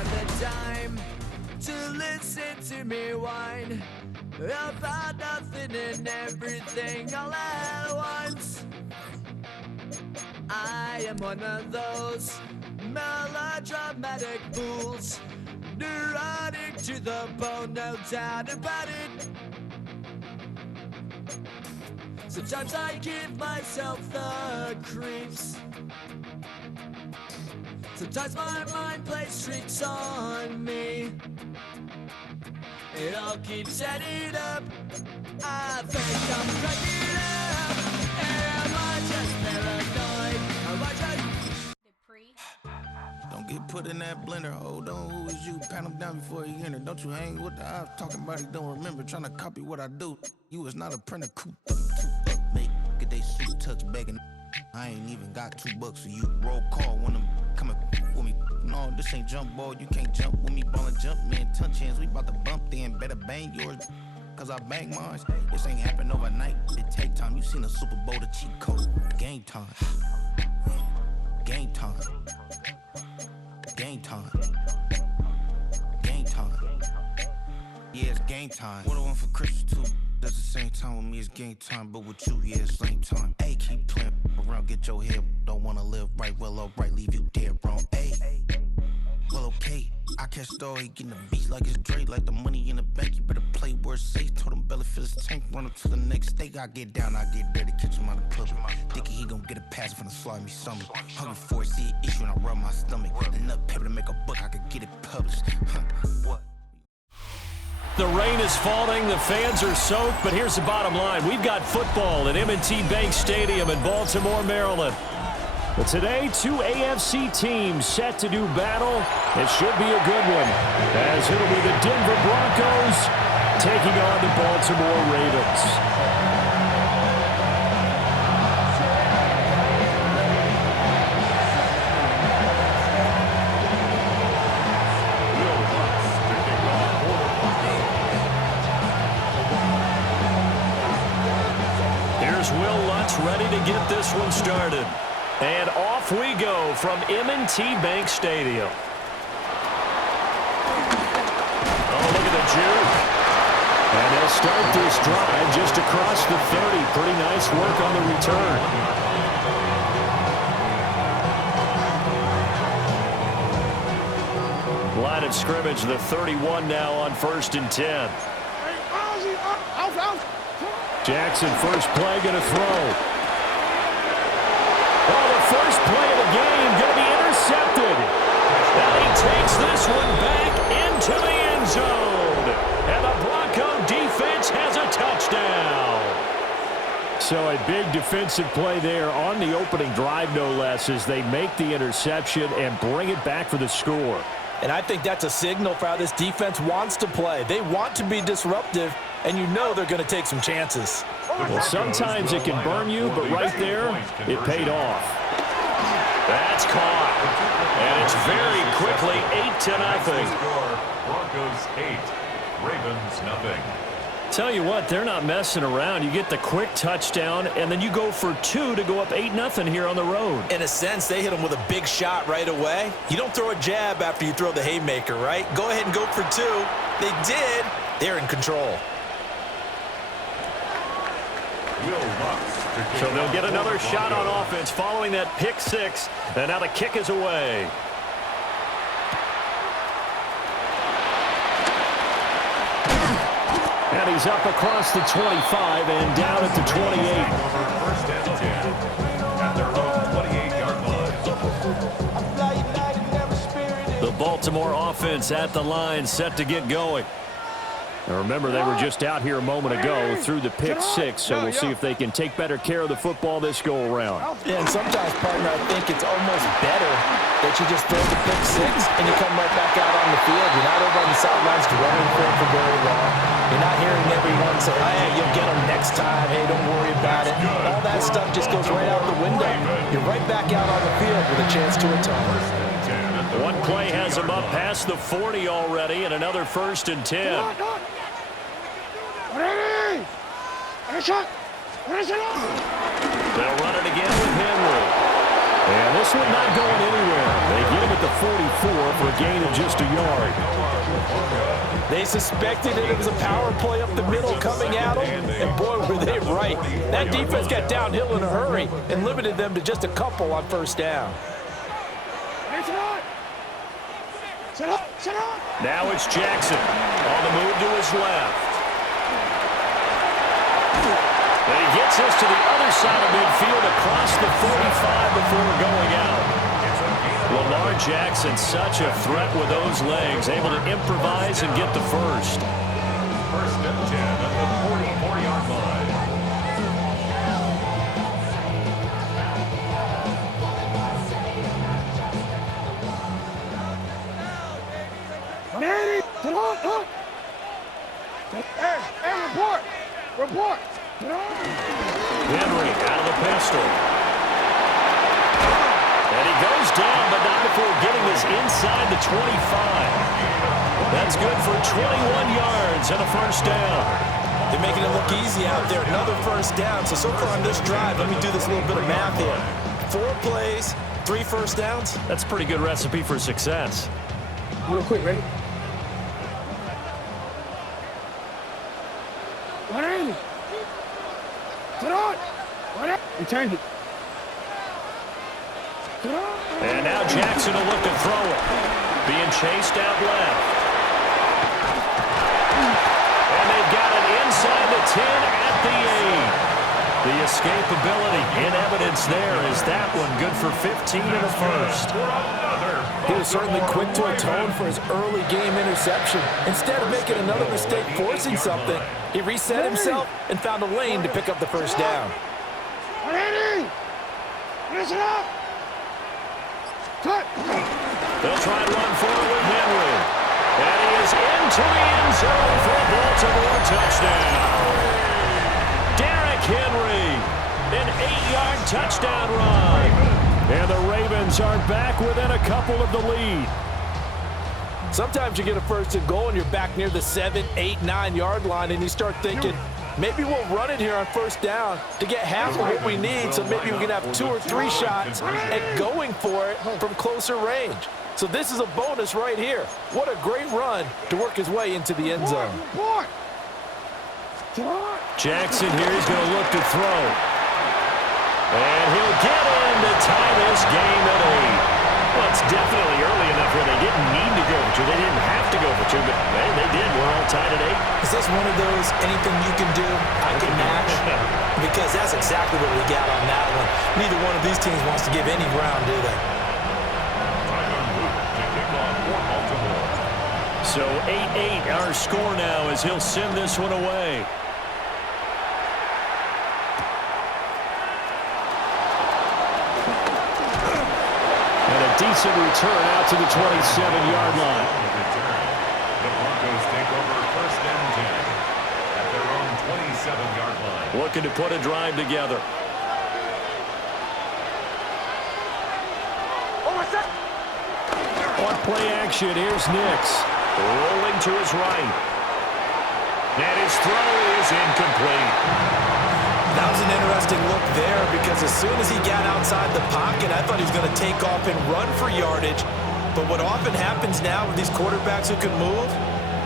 have the time to listen to me whine about nothing and everything all at once. I am one of those melodramatic fools, neurotic to the bone, no doubt about it. Sometimes I give myself the creeps. Sometimes my mind plays tricks on me. It all keeps adding up. I think I'm cracking up. Am I just paranoid? Am I just... Don't get put in that blender. Hold on, who is you? Pat him down before he enter. Don't you hang with the ops talking about he don't remember. Trying to copy what I do. You is not a printer. Cooped up, make get they suit tucks begging. I ain't even got $2 for you. Roll call when I'm coming with me. No, this ain't jump ball. You can't jump with me. Ballin' jump, man. Touch hands. We bout to bump then. Better bang yours, cause I bang mine. This ain't happen overnight. It take time. You seen a Super Bowl, the cheat code. Game time. Game time. Game time. Game time. Yeah, it's game time. What I want for Christmas too. At the same time with me it's game time, but with you, yeah, it's lame time. Hey, keep playing around, get your head. Don't wanna live right, well, alright, leave you dead wrong. Hey, well, okay. I catch story, getting the beats like it's Dre, like the money in the bank. You better play where it's safe. Told him belly fill his tank, run up to the next steak. I get down, I get dirty, catch him out of public. Dickie, he gon' get a pass from the slimy stomach. Hungry for it, see an issue and I rub my stomach. Enough paper to make a book, I could get it published. What? The rain is falling, the fans are soaked, but here's the bottom line. We've got football at M&T Bank Stadium in Baltimore, Maryland. But today, two AFC teams set to do battle. It should be a good one, as it'll be the Denver Broncos taking on the Baltimore Ravens. Ready to get this one started. And off we go from M&T Bank Stadium. Oh, look at the juke. And they'll start this drive just across the 30. Pretty nice work on the return. Line of scrimmage, the 31 now on 1st and 10. Jackson, first play, going to throw. Oh, the first play of the game going to be intercepted. And he takes this one back into the end zone. And the Bronco defense has a touchdown. So a big defensive play there on the opening drive, no less, as they make the interception and bring it back for the score. And I think that's a signal for how this defense wants to play. They want to be disruptive, and you know they're going to take some chances. Well, sometimes it can burn you, but right there, it paid off. That's caught. And it's very quickly 8-0. Broncos 8, Ravens 0. Tell you what, they're not messing around. You get the quick touchdown, and then you go for 2 to go up 8-0 here on the road. In a sense, they hit them with a big shot right away. You don't throw a jab after you throw the haymaker, right? Go ahead and go for 2. They did. They're in control. So they'll get another shot on offense following that pick 6, and now the kick is away. And he's up across the 25 and down at the 28. First and 10 at their own 28-yard line. The Baltimore offense at the line, set to get going. Now remember, they were just out here a moment ago through the pick 6, so we'll see if they can take better care of the football this go-around. Yeah, and sometimes, partner, I think it's almost better that you just throw the pick 6 and you come right back out on the field. You're not over on the sidelines running for it for very long. You're not hearing everyone say, hey, you'll get them next time. Hey, don't worry about it. All that stuff just goes right out the window. You're right back out on the field with a chance to atone. One play has them up past the 40 already, and another 1st and 10. They'll run it again with Henry. And This one not going anywhere. They get him at the 44 for a gain of just a yard. They suspected it was a power play up the middle coming at them, and boy, were they right. That defense got downhill in a hurry and limited them to just a couple on first down. Now it's Jackson on the move to his left. And he gets us to the other side of midfield across the 45 before going out. Lamar Jackson, such a threat with those legs, able to improvise and get the first. First and 10 at the 44-yard line. Manny, come on, look. Hey, report. Henry out of the pistol. And he goes down, but not before getting this inside the 25. That's good for 21 yards and a first down. They're making it look easy out there. Another first down. So far on this drive, let me do this little bit of math here. 4 plays, 3 first downs. That's a pretty good recipe for success. Real quick, ready? 180. Sit on. We changed it. And now Jackson will look to throw it. Being chased out left. And they've got it inside the 10 at the 8. The escapability in evidence there. Is that one good for 15 in the first? He was certainly quick to atone for his early game interception. Instead of making another mistake forcing something, he reset himself and found a lane to pick up the first down. 180. Finish it up. Cut. They'll try to run forward with Henry. And he is into the end zone for a Baltimore touchdown. Derrick Henry, an 8-yard touchdown run. And the Ravens are back within a couple of the lead. Sometimes you get a first and goal and you're back near the 7, 8, 9-yard line and you start thinking, maybe we'll run it here on first down to get half of what we need, so maybe we can have 2 or 3 shots at going for it from closer range. So this is a bonus right here. What a great run to work his way into the end zone. Jackson here is going to look to throw. And he'll get in to tie this game at 8. Well, it's definitely early enough where they didn't need to go for 2. They didn't have to go for 2, but man, they did. We're all tied at 8. Is this one of those anything you can do, I can match? Because that's exactly what we got on that one. Neither one of these teams wants to give any ground, do they? So 8-8 our score now as he'll send this one away. And a decent return out to the 27-yard line. The Broncos take over first and 10 at their own 27-yard line. Looking to put a drive together. On play action, here's Nix. Rolling to his right. And his throw is incomplete. That was an interesting look there because as soon as he got outside the pocket, I thought he was going to take off and run for yardage. But what often happens now with these quarterbacks who can move,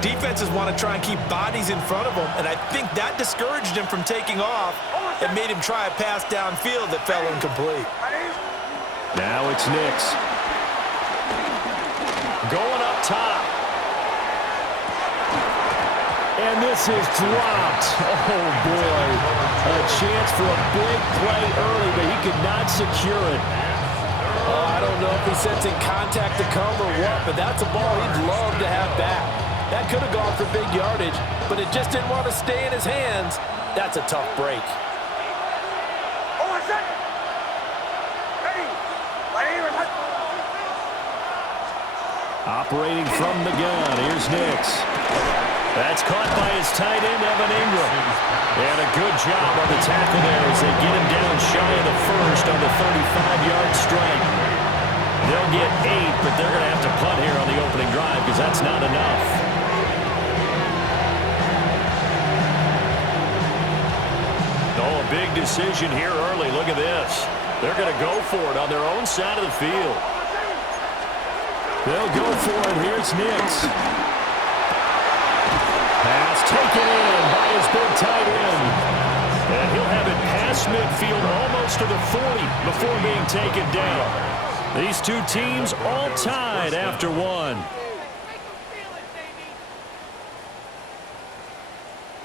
defenses want to try and keep bodies in front of them, and I think that discouraged him from taking off and made him try a pass downfield that fell incomplete. Now it's Nix. Going up top. And this is dropped. Oh, boy. A chance for a big play early, but he could not secure it. Oh, I don't know if he's sensing contact to come or what, but that's a ball he'd love to have back. That could have gone for big yardage, but it just didn't want to stay in his hands. That's a tough break. Operating from the gun, here's Nix. That's caught by his tight end, Evan Ingram. And a good job on the tackle there as they get him down shy of the first on the 35-yard strike. They'll get 8, but they're going to have to punt here on the opening drive because that's not enough. Oh, a big decision here early. Look at this. They're going to go for it on their own side of the field. They'll go for it. Here's Nix. Pass taken in by his big tight end. And he'll have it past midfield almost to the 40 before being taken down. These two teams all tied after one.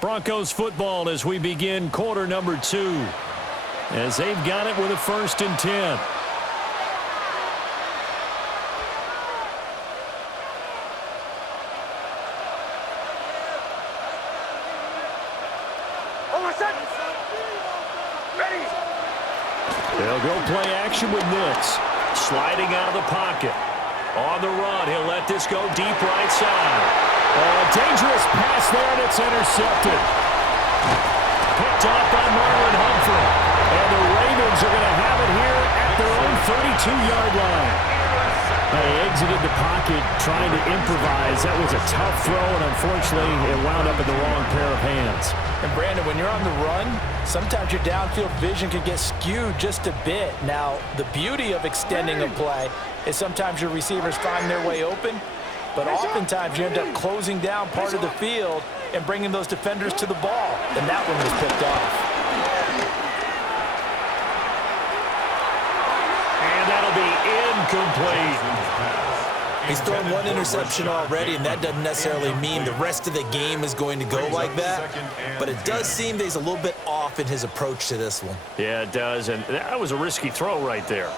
Broncos football as we begin quarter number 2. As they've got it with a 1st and 10. They'll go play action with Nix. Sliding out of the pocket. On the run, he'll let this go deep right side. Oh, a dangerous pass there, and it's intercepted. Picked off by Marlon Humphrey. And the Ravens are going to have it here at their own 32-yard line. They exited the pocket trying to improvise. That was a tough throw, and unfortunately, it wound up in the wrong pair of hands. And Brandon, when you're on the run, sometimes your downfield vision can get skewed just a bit. Now, the beauty of extending a play is sometimes your receivers find their way open, but oftentimes you end up closing down part of the field and bringing those defenders to the ball. And that one was picked off. And that'll be incomplete. He's thrown one interception already, and that doesn't necessarily mean the rest of the game is going to go like that. But it does seem that he's a little bit off in his approach to this one. Yeah, it does, and that was a risky throw right there.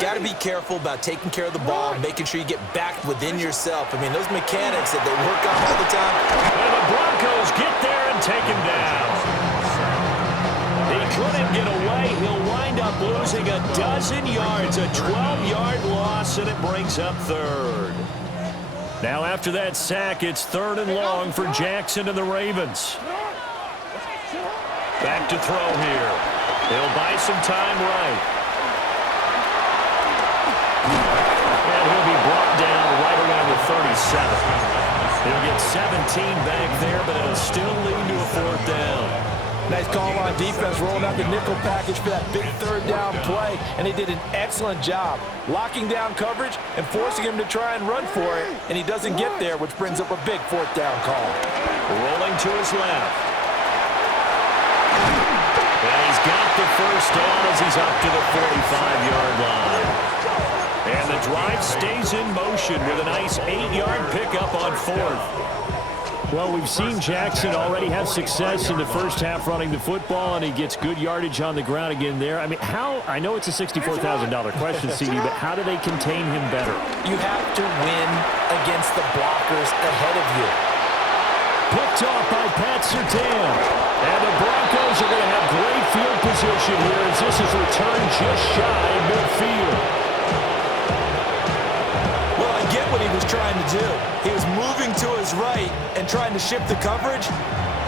Got to be careful about taking care of the ball, making sure you get back within yourself. I mean, those mechanics that they work on all the time. And the Broncos get there and take him down. He couldn't get away. He'll wind up losing a dozen yards, a 12-yard loss, and it brings up 3rd. Now after that sack, it's 3rd and long for Jackson and the Ravens. Back to throw here. He'll buy some time right. And he'll be brought down right around the 37. He'll get 17 back there, but it'll still lead to a 4th down. Nice call on defense, rolling out the nickel package for that big 3rd down play, and they did an excellent job locking down coverage and forcing him to try and run for it, and he doesn't get there, which brings up a big 4th down call. Rolling to his left. And he's got the 1st down as he's up to the 45-yard line. And the drive stays in motion with a nice 8-yard pickup on 4th. Well, we've seen Jackson already have success in the first half running the football, and he gets good yardage on the ground again there. I mean, I know it's a $64,000 question, CD, but how do they contain him better? You have to win against the blockers ahead of you. Picked off by Pat Surtain. And the Broncos are going to have great field position here as this is returned just shy of midfield. Get what he was trying to do. He was moving to his right and trying to shift the coverage,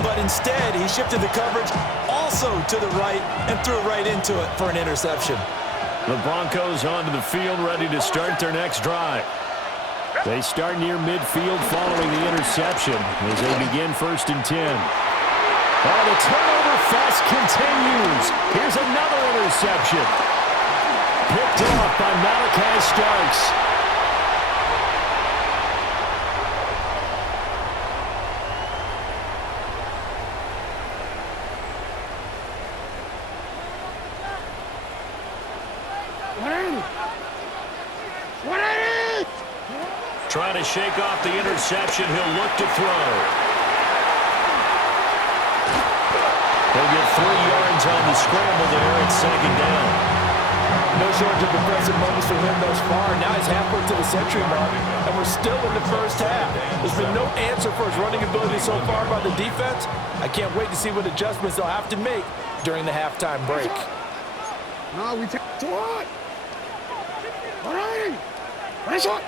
but instead he shifted the coverage also to the right and threw right into it for an interception. The Broncos onto the field ready to start their next drive. They start near midfield following the interception as they begin 1st and 10. Oh, the turnover fest continues. Here's another interception. Picked off by Malachi Starks. Trying to shake off the interception. He'll look to throw. He'll get 3 yards on the scramble there at 2nd down. No shortage of impressive moments for him thus far. Now he's halfway to the century mark, and we're still in the first half. There's been no answer for his running ability so far by the defense. I can't wait to see what adjustments they'll have to make during the halftime break. No, we take to what? All right. Nice shot.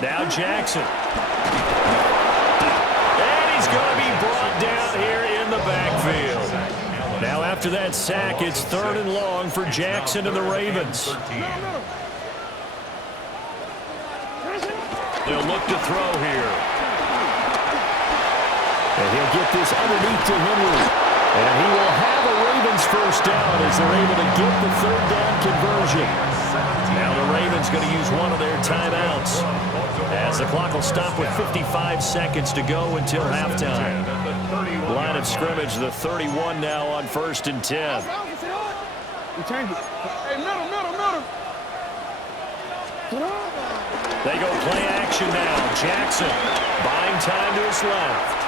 Now Jackson. And he's going to be brought down here in the backfield. Now after that sack, it's 3rd and long for Jackson and the Ravens. They'll look to throw here. And he'll get this underneath to Henry. And he will have a Ravens first down as they're able to get the third down conversion. Now the Ravens going to use one of their timeouts as the clock will stop with 55 seconds to go until halftime. Line of scrimmage, the 31 now on 1st and 10. We change it. Hey, middle. They go play action now. Jackson buying time to his left.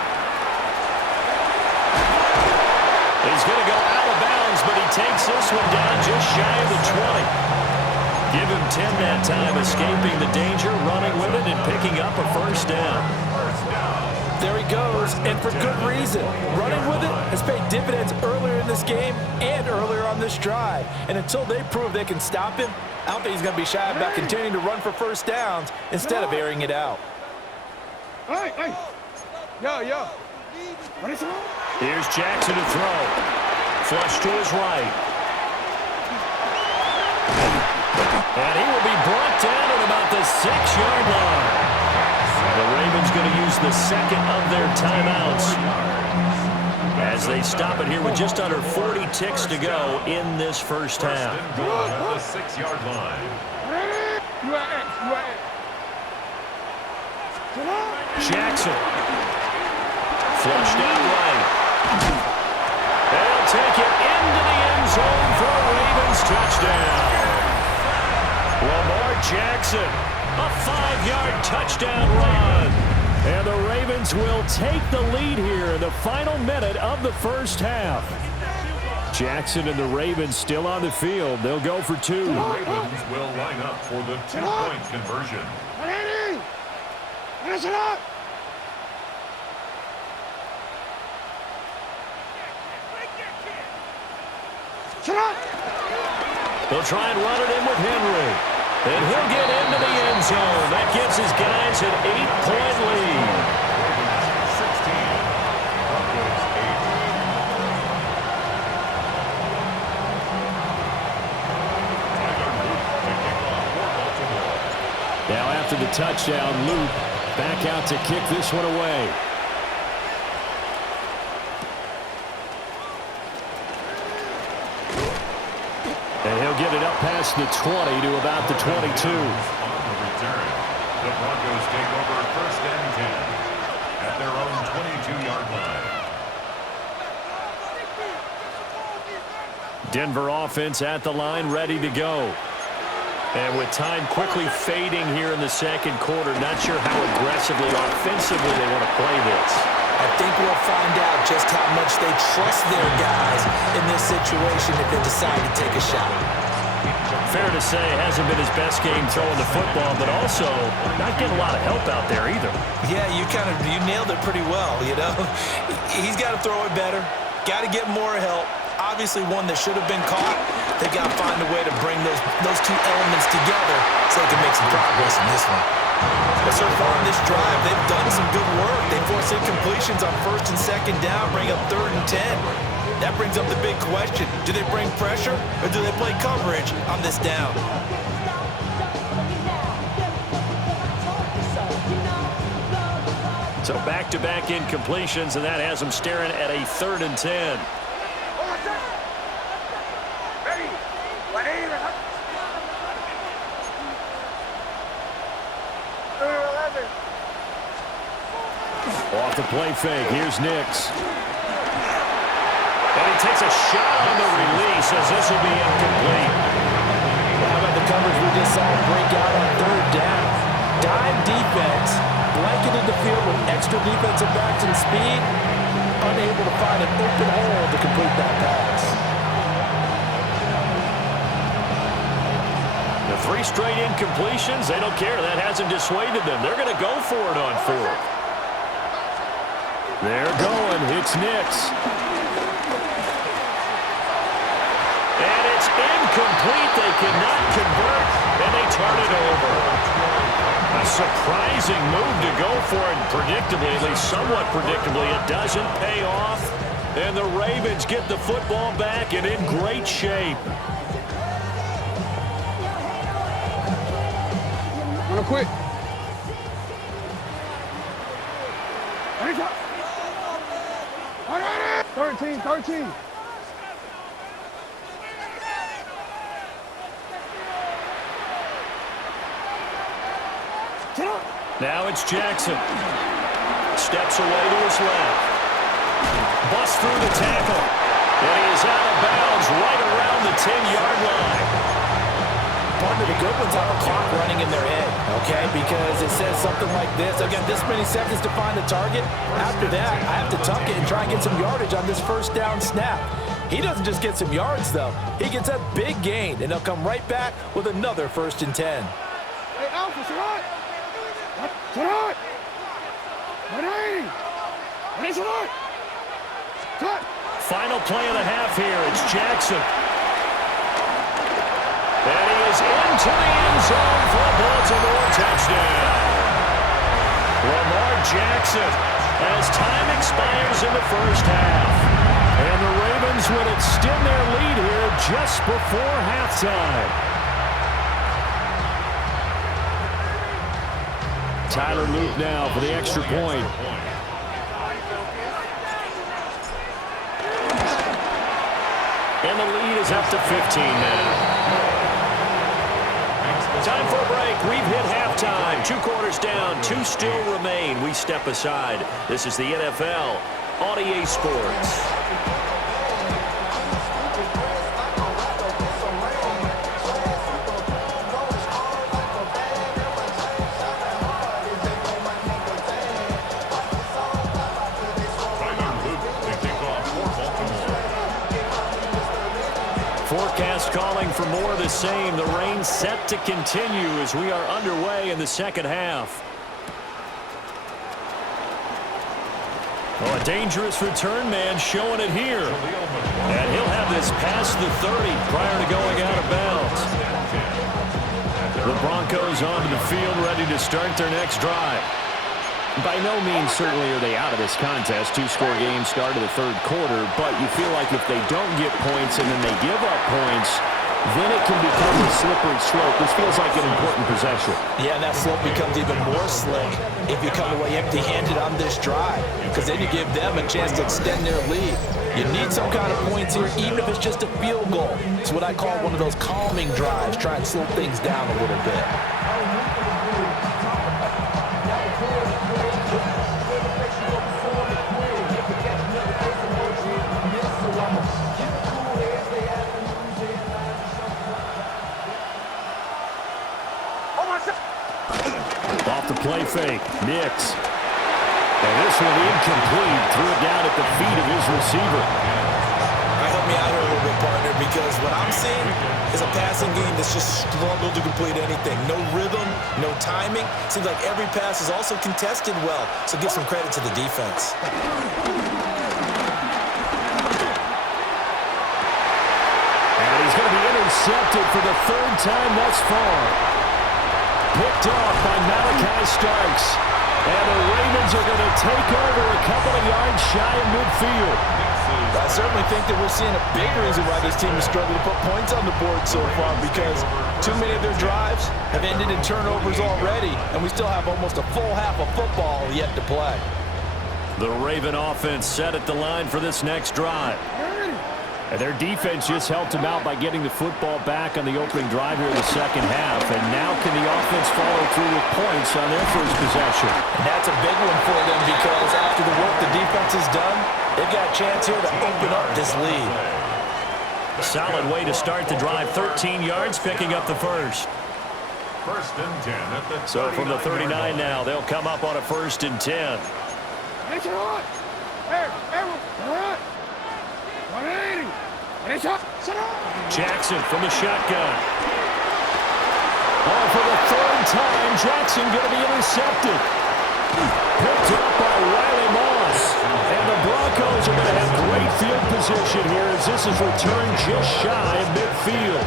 He's going to go out of bounds, but he takes this one down just shy of the 20. Give him 10 that time, escaping the danger, running with it, and picking up a first down. There he goes, and for good reason. Running with it has paid dividends earlier in this game and earlier on this drive. And until they prove they can stop him, I don't think he's going to be shy about continuing to run for first downs instead of airing it out. Hey. Yo. Here's Jackson to throw. Flush to his right. And he will be brought down at about the 6-yard line. The Ravens going to use the second of their timeouts as they stop it here with just under 40 ticks to go in this first half. The 6-yard line. Jackson. Flushed out right. They'll take it into the end zone for a Ravens touchdown. Lamar Jackson, a 5-yard touchdown run. And the Ravens will take the lead here in the final minute of the first half. Jackson and the Ravens still on the field. They'll go for 2. The Ravens will line up for the 2-point conversion. They'll try and run it in with Henry. And he'll get into the end zone. That gives his guys an 8-point lead. 16. Broncos 8. Now after the touchdown, Luke back out to kick this one away. And he'll get it up past the 20 to about the 22. On the return, the Broncos take over 1st and 10 at their own 22-yard line. Denver offense at the line, ready to go. And with time quickly fading here in the second quarter, not sure how aggressively, offensively they want to play this. I think we'll find out just how much they trust their guys in this situation if they decide to take a shot. Fair to say, it hasn't been his best game throwing the football, but also not getting a lot of help out there either. Yeah, you nailed it pretty well, you know. He's got to throw it better, got to get more help. Obviously one that should have been caught. They got to find a way to bring those two elements together so they can make some progress in this one. But so far in this drive, they've done some good work. They force incompletions on 1st and 2nd down, bring up 3rd and 10. That brings up the big question. Do they bring pressure or do they play coverage on this down? So back-to-back incompletions, and that has them staring at a 3rd and 10. Off the play fake, here's Nix. And he takes a shot on the release as this will be incomplete. How about the coverage we just saw break out on 3rd down? Dime defense, blanketed the field with extra defensive backs and speed, unable to find an open hole to complete that pass. The 3 straight incompletions, they don't care. That hasn't dissuaded them. They're going to go for it on 4th. They're going. It's Nix. And it's incomplete. They cannot convert, and they turn it over. A surprising move to go for it, predictably, at least somewhat predictably. It doesn't pay off, and the Ravens get the football back and in great shape. Wanna quit? 13. Now it's Jackson. Steps away to his left. Busts through the tackle. And he is out of bounds right around the 10-yard line. Partner, the good ones have a clock running in their head, okay? Because it says something like this. I've got this many seconds to find the target. After that, I have to tuck it and try and get some yardage on this first down snap. He doesn't just get some yards, though. He gets a big gain, and he'll come right back with another 1st and 10. Hey, Alpha, Sarat! Sarat! 180! Hey, Sarat! Cut! Final play of the half here. It's Jackson. And he is into the end zone for a Baltimore touchdown. Lamar Jackson as time expires in the first half. And the Ravens would extend their lead here just before halftime. Tyler Luke now for the extra point. And the lead is up to 15 now. Time for a break. We've hit halftime. 2 quarters down. 2 still remain. We step aside. This is the NFL on EA Sports. Forecast calling for more of the same. The rain set to continue as we are underway in the second half. Oh, a dangerous return man showing it here. And he'll have this past the 30 prior to going out of bounds. The Broncos onto the field ready to start their next drive. By no means certainly are they out of this contest. 2-score game start of the 3rd quarter, but you feel like if they don't get points and then they give up points, then it can become a slippery slope. This feels like an important possession. Yeah, and that slope becomes even more slick if you come away empty-handed on this drive, because then you give them a chance to extend their lead. You need some kind of points here, even if it's just a field goal. It's what I call one of those calming drives, try and slow things down a little bit. Off the play fake, Nix. And this one incomplete. Threw it down at the feet of his receiver. Help me out here a little bit, partner, because what I'm seeing is a passing game that's just struggled to complete anything. No rhythm, no timing. Seems like every pass is also contested well, so give some credit to the defense. And he's going to be intercepted for the 3rd time thus far. Picked off by Malachi Starks. And the Ravens are going to take over a couple of yards shy of midfield. I certainly think that we're seeing a big reason why this team has struggled to put points on the board so far, because too many of their drives have ended in turnovers already, and we still have almost a full half of football yet to play. The Raven offense set at the line for this next drive. And their defense just helped them out by getting the football back on the opening drive here in the second half. And now can the offense follow through with points on their first possession? And that's a big one for them, because after the work the defense has done, they've got a chance here to open up this lead. Solid way to start the drive. 13 yards, picking up the first. 1st and 10 at the So from the 39 now, they'll come up on a 1st and 10. Hey, Sarat! Hey, Sarat! 180! Hey, Sarat! Jackson from the shotgun. Oh, for the 3rd time, Jackson going to be intercepted. Picked up by Riley Moss. And the Broncos are going to have great field position here as this is returned just shy of midfield.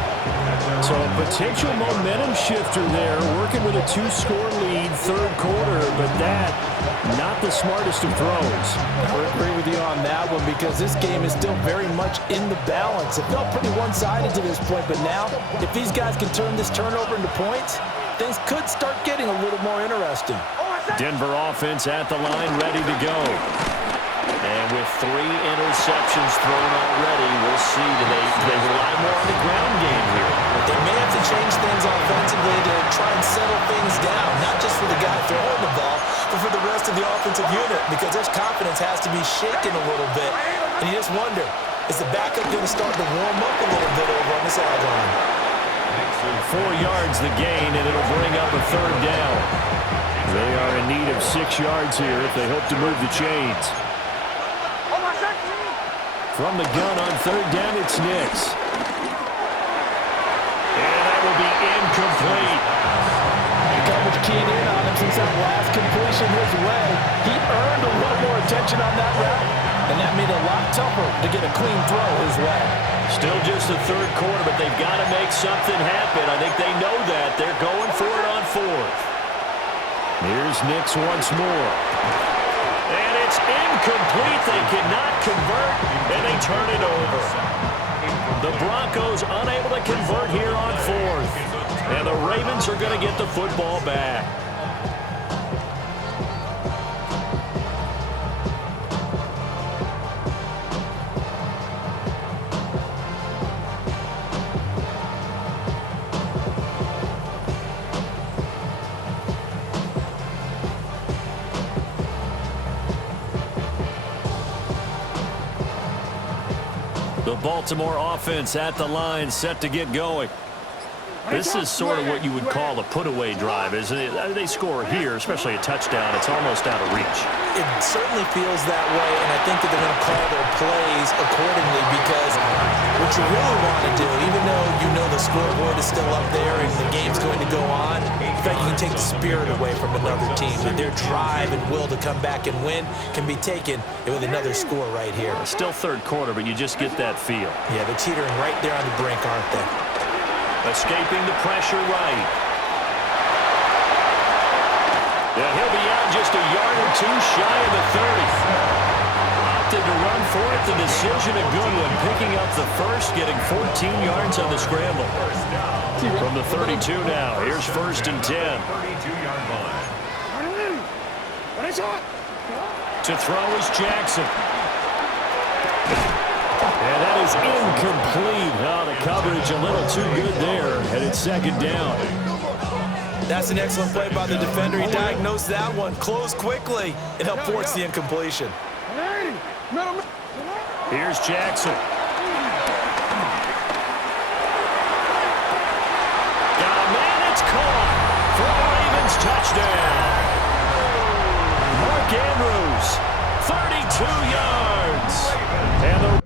So a potential momentum shifter there, working with a 2-score lead, 3rd quarter, but that, not the smartest of throws. I would agree with you on that one, because this game is still very much in the balance. It felt pretty one-sided to this point, but now, if these guys can turn this turnover into points, things could start getting a little more interesting. Denver offense at the line, ready to go. And with 3 interceptions thrown already, we'll see. Do they rely more on the ground game here? They may have to change things offensively to try and settle things down, not just for the guy throwing the ball, but for the rest of the offensive unit, because their confidence has to be shaken a little bit. And you just wonder, is the backup going to start to warm up a little bit over on the sideline? 4 yards the gain, and it'll bring up a 3rd down. They are in need of 6 yards here if they hope to move the chains. From the gun on 3rd down, it's Nix. And that will be incomplete. The coverage keyed in on him since that last completion his way. He earned a little more attention on that route, and that made it a lot tougher to get a clean throw his way. Still just the 3rd quarter, but they've got to make something happen. I think they know that. They're going for it on 4th. Here's Nix once more. And it's incomplete. They cannot convert, and they turn it over. The Broncos unable to convert here on 4th. And the Ravens are going to get the football back. The Baltimore offense at the line, set to get going. This is sort of what you would call a put-away drive, isn't it? They score here, especially a touchdown. It's almost out of reach. It certainly feels that way, and I think that they're going to call their plays accordingly, because what you really want to do, even though you know the scoreboard is still up there and the game's going to go on, in fact, you can take the spirit away from another team, and their drive and will to come back and win can be taken with another score right here. Still 3rd quarter, but you just get that feel. Yeah, they're teetering right there on the brink, aren't they? Escaping the pressure right. And he'll be out just a yard or 2 shy of the 30. Opted to run for it. The decision a good one. Picking up the 1st, getting 14 yards on the scramble. From the 32 now. Here's 1st and 10. 32-yard line. To throw is Jackson. And that is incomplete. Oh, the coverage a little too good there, and it's 2nd down. That's an excellent play by the defender. He diagnosed that one, closed quickly, and helped force the incompletion. Here's Jackson. Got a man, it's caught for a Ravens touchdown. Mark Andrews, 32 yards. And the